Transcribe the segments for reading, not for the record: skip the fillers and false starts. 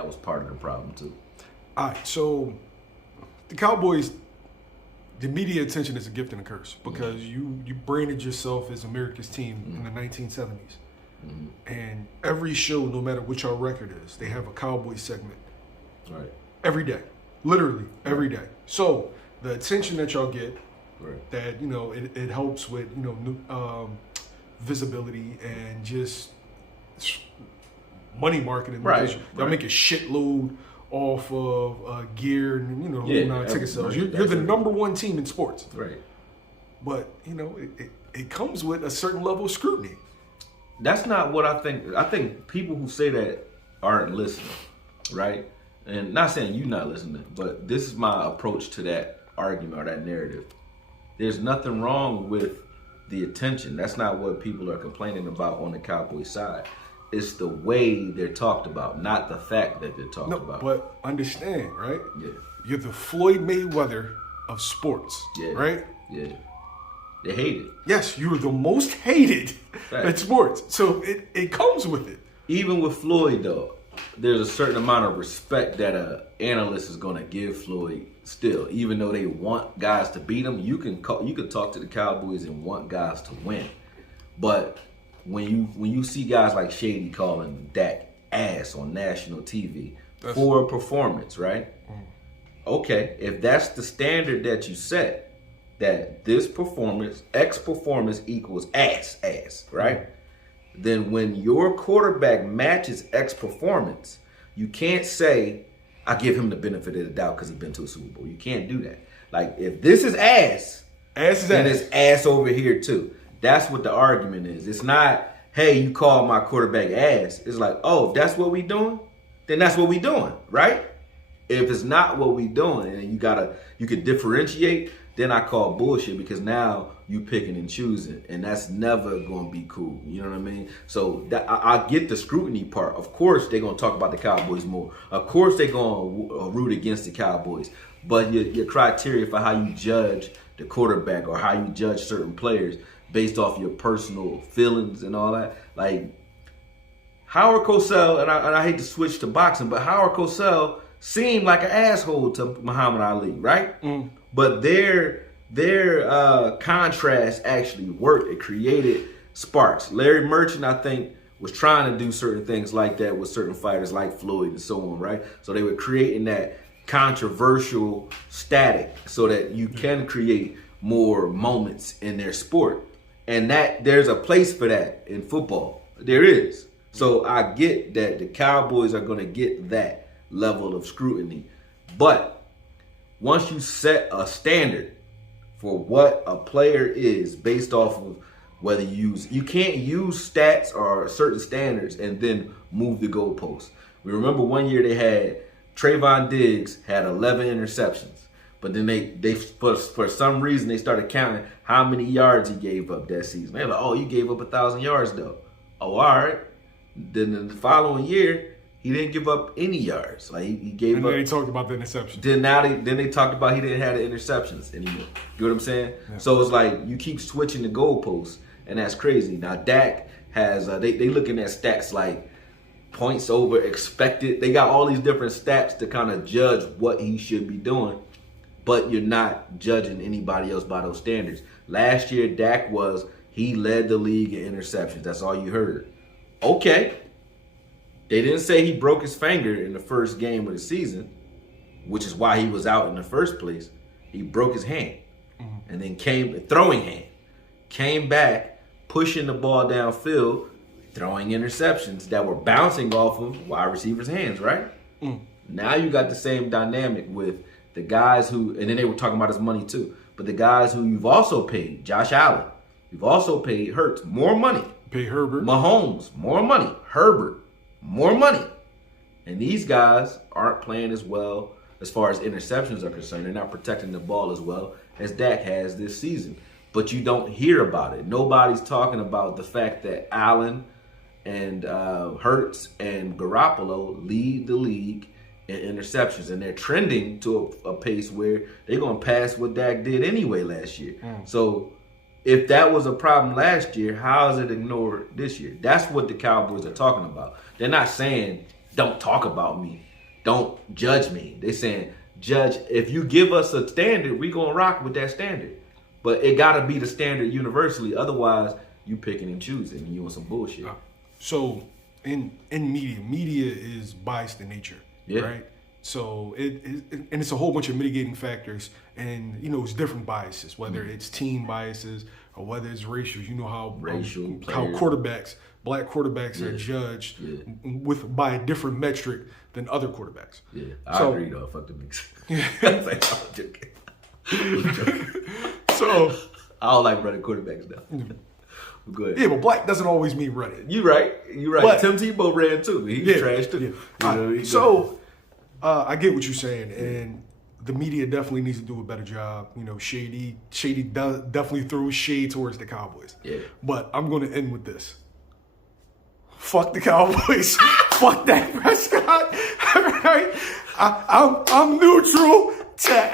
that was part of the problem too. All right, so the Cowboys, the media attention is a gift and a curse because you branded yourself as America's team in the 1970s. And every show, no matter what your record is, they have a Cowboy segment. Right. Every day. Literally every day. So the attention that y'all get, that, it helps with, visibility and just money marketing. Because y'all make a shitload off of gear and ticket sales. You're the number one team in sports. Right. But, it comes with a certain level of scrutiny. That's not what I think. I think people who say that aren't listening, right? And not saying you're not listening, but this is my approach to that argument or that narrative. There's nothing wrong with the attention. That's not what people are complaining about on the Cowboys side. It's the way they're talked about, not the fact that they're talked about. But understand, right? Yeah. You're the Floyd Mayweather of sports, right? Yeah. They hate it. Yes, you're the most hated at sports. So it comes with it. Even with Floyd, though, there's a certain amount of respect that an analyst is going to give Floyd still. Even though they want guys to beat him, you can talk to the Cowboys and want guys to win. But when you see guys like Shady calling Dak ass on national TV for a performance, right? Okay, if that's the standard that you set, that this performance, X performance equals ass, right? Then when your quarterback matches X performance, you can't say, I give him the benefit of the doubt because he's been to a Super Bowl. You can't do that. Like, if this is ass then it's ass over here too. That's what the argument is. It's not, hey, you called my quarterback ass. It's like, oh, if that's what we doing, then that's what we doing, right? If it's not what we doing and you could differentiate, then I call bullshit because now you picking and choosing, and that's never going to be cool. You know what I mean? So I get the scrutiny part. Of course, they're going to talk about the Cowboys more. Of course, they're going to root against the Cowboys. But your criteria for how you judge the quarterback or how you judge certain players based off your personal feelings and all that, like Howard Cosell, and I hate to switch to boxing, but Howard Cosell seemed like an asshole to Muhammad Ali, right? But their contrast actually worked. It created sparks. Larry Merchant, I think, was trying to do certain things like that with certain fighters like Floyd and so on, right? So they were creating that controversial static so that you can create more moments in their sport. And that there's a place for that in football. There is. So I get that the Cowboys are going to get that level of scrutiny. But once you set a standard for what a player is based off of whether you can't use stats or certain standards and then move the goalposts. We remember one year they had Trayvon Diggs had 11 interceptions, but then they for some reason they started counting how many yards he gave up that season. They're like, oh, you gave up 1,000 yards though. Oh, all right. Then the following year, he didn't give up any yards. Like he gave and up. And then they talked about the interceptions. Then they talked about he didn't have the interceptions anymore. You know what I'm saying? Yeah. So it's like you keep switching the goalposts, and that's crazy. Now Dak has they looking at stats like points over expected. They got all these different stats to kind of judge what he should be doing, but you're not judging anybody else by those standards. Last year, Dak he led the league in interceptions. That's all you heard. Okay. They didn't say he broke his finger in the first game of the season, which is why he was out in the first place. He broke his hand and then came back, pushing the ball downfield, throwing interceptions that were bouncing off of wide receivers' hands, right? Now you got the same dynamic with the guys who, and then they were talking about his money too, but the guys who you've also paid, Josh Allen, you've also paid Hurts more money. Pay Herbert. Mahomes, more money. Herbert, more money. And these guys aren't playing as well as far as interceptions are concerned. They're not protecting the ball as well as Dak has this season. But you don't hear about it. Nobody's talking about the fact that Allen and Hurts and Garoppolo lead the league in interceptions. And they're trending to a pace where they're going to pass what Dak did anyway last year. So if that was a problem last year, how is it ignored this year? That's what the Cowboys are talking about. They're not saying, don't talk about me. don't judge me. They saying, judge, if you give us a standard, we gonna rock with that standard. But it gotta be the standard universally. Otherwise, you picking and choosing. And you on some bullshit. So in media is biased in nature, right? So and it's a whole bunch of mitigating factors, and it's different biases, whether it's team biases or whether it's racial. You know how quarterbacks, black quarterbacks are judged by a different metric than other quarterbacks. Yeah, I agree though. Fuck the mix. So I don't like running quarterbacks now. Go ahead. Yeah, but black doesn't always mean running. You right. But, Tim Tebow ran too. He was trash too. Yeah. I get what you're saying, and the media definitely needs to do a better job. Shady definitely throws shade towards the Cowboys. Yeah. But I'm going to end with this. Fuck the Cowboys. Fuck Dak Prescott. Right? I'm neutral to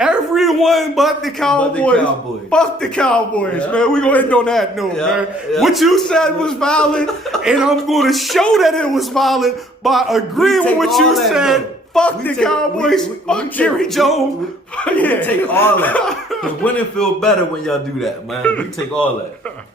everyone but the Cowboys. Fuck the Cowboys, man. We're going to end on that note, man. Yeah. What you said was valid, and I'm going to show that it was valid by agreeing with what you said. Fuck the Cowboys. Fuck Jerry Jones. We take all that. Because winning feel better when y'all do that, man. We take all that.